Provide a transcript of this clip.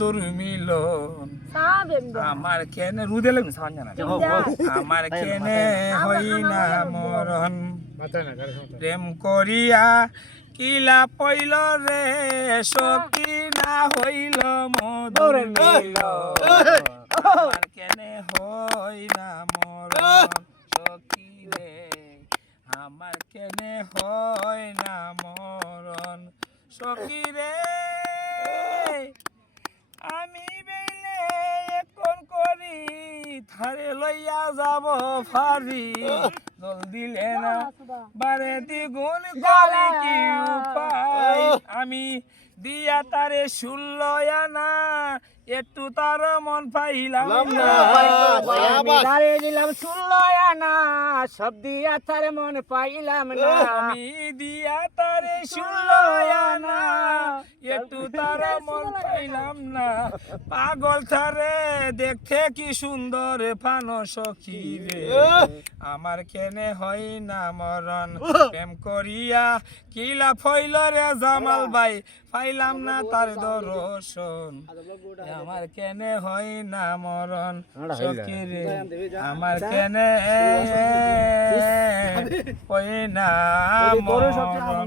দুর্মিলন সাবেন আমার কেনে রুদে লাগবে সান আমার কেনে হই না মরণ। প্রেম করিয়া কিলা পইল রে সখী না হইল মধুর মিলন। আমার কেনে হই না মরণ সখী রে আমার কেনে হয় না মরণ সখী রে আমি বেলে এখন করি থারে লইয়া যাব ফারি জল দিলে না বারে দ্বিগুণ করি কি উপায়? আমি দিয়া তারে ষোল আনা একটু তার মন পাইলাম না। দিলাম শুনলো না সব দিয়া তার মন পাইলাম না। আমি দিয়া তারে আনা একটু তার মন পাইলাম না। পাগল থারে দেখতে কি সুন্দর ফানো সখী রে। আমার কেনে হয় না মরণ। প্রেম করিয়া কিলা ফইল রে জামাল ভাই? পাইলাম না তার দর্শন। আমার কেনে হয় না মরণ। সখী রে। আমার কেনে হয় না মরণ।